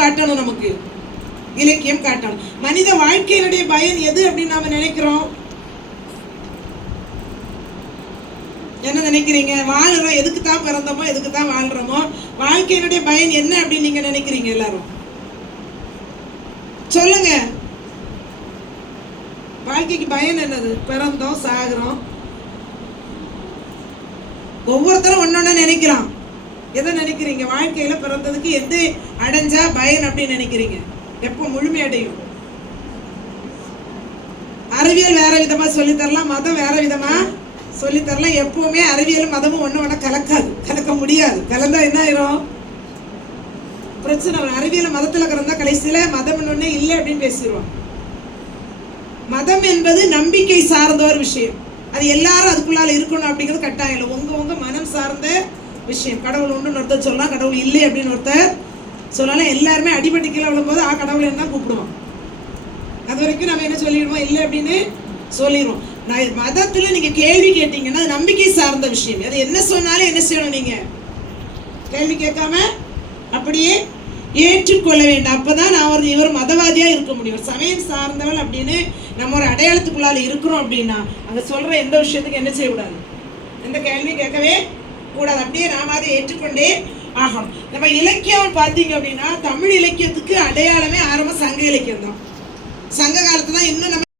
காட்டணும், நமக்கு இலக்கியம் காட்டணும். மனித வாழ்க்கையினுடைய பயன் எது அப்படின்னு நாம நினைக்கிறோம்? என்ன நினைக்கிறீங்க? வாழுறோம், எதுக்கு தான் பிறந்தோமோ, எதுக்கு தான் வாழ்றோமோ, வாழ்க்கையினுடைய பயன் என்ன அப்படின்னு நீங்க நினைக்கிறீங்க? எல்லாரும் சொல்லுங்க. வாழ்க்கைக்கு பயன் என்னது? பிறந்தோம், சாகுறோம். ஒவ்வொருத்தரும் ஒன்னொன்னு நினைக்கிறான். எதை நினைக்கிறீங்க? வாழ்க்கையில பிறந்ததுக்கு எது அடைஞ்சா பயன் அப்படின்னு நினைக்கிறீங்க? எப்போ முழுமை அடையும்? அறிவியல் வேற விதமா சொல்லித்தரலாம், மதம் வேற விதமா சொல்லித்தரலாம். எப்பவுமே அறிவியலும் மதமும் ஒண்ணு கலக்காது, கலக்க முடியாது. கலந்தா என்ன ஆயிரும்? பிரச்சனை. அறிவியல் மதத்துல கலந்தா கடைசியில மதம் ஒண்ணு இல்லை அப்படின்னு பேசிடுவான். மதம் என்பது நம்பிக்கை சார்ந்த ஒரு விஷயம். அது எல்லாரும் அதுக்குள்ளால இருக்கணும் அப்படிங்கிறது கட்டாயம் இல்லை. உங்க மனம் சார்ந்த விஷயம். கடவுள் உண்டுன்னு ஒருத்தர் சொல்லலாம், கடவுள் இல்லை அப்படின்னு ஒருத்தர் சொல்லலாம். எல்லாருமே அடிபட்டு கீழே விழும்போது கடவுள் என்ன கூப்பிடுவோம். அது வரைக்கும் நம்ம என்ன சொல்லிடுவோம்? இல்லை அப்படின்னு சொல்லிடுவோம். மதத்துல நீங்க கேள்வி கேட்டீங்கன்னா அது நம்பிக்கை சார்ந்த விஷயம். அது என்ன சொன்னாலும் என்ன செய்யணும்? நீங்க கேள்வி கேட்காம அப்படியே ஏற்றுக்கொள்ள வேண்டாம். அப்பதான் நான் இவர் மதவாதியா இருக்க முடியும். சமயம் சார்ந்தவள் அப்படின்னு நம்ம ஒரு அடையாளத்துக்குள்ளால இருக்கிறோம் அப்படின்னா அங்க சொல்ற எந்த விஷயத்துக்கு என்ன செய்யக்கூடாது? எந்த கேள்வி கேட்கவே கூடாது. அப்படியே நாம அதை ஏற்றுக்கொண்டே ஆகணும். நம்ம இலக்கியம் பார்த்தீங்க அப்படின்னா தமிழ் இலக்கியத்துக்கு அடையாளமே ஆரம்ப சங்க இலக்கியம் தான். சங்க காலத்துல தான் இன்னும் நம்ம